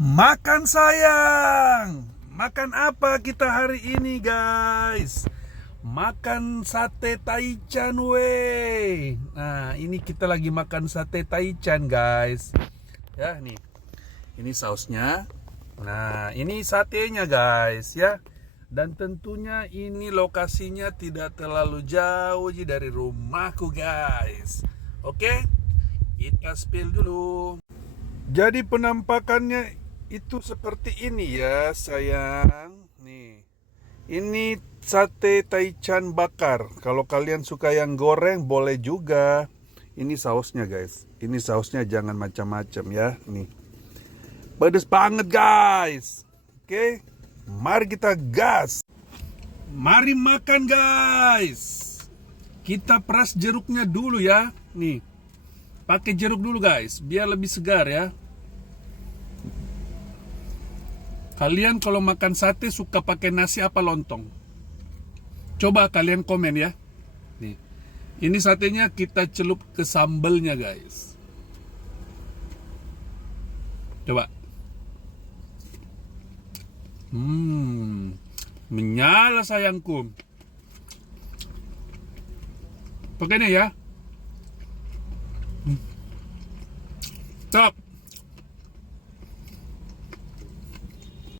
Makan sayang. Makan apa kita hari ini, guys? Makan sate taichan weh. Nah, ini kita lagi makan sate taichan, guys. Ya, nih. Ini sausnya. Nah, ini satenya, guys, ya. Dan tentunya ini lokasinya tidak terlalu jauh dari rumahku, guys. Oke? Kita spill dulu. Jadi penampakannya itu seperti ini ya sayang. Nih, ini sate taichan bakar. Kalau kalian suka yang goreng boleh juga. Ini sausnya, guys. Ini sausnya jangan macam-macam ya. Nih, pedes banget, guys. Oke, mari kita gas. Mari makan, guys. Kita peras jeruknya dulu ya. Nih, pakai jeruk dulu, guys, biar lebih segar ya. Kalian kalau makan sate suka pakai nasi apa lontong? Coba kalian komen ya. Nih, ini satenya kita celup ke sambelnya, guys. Coba. Menyala sayangku. Pakai ini ya.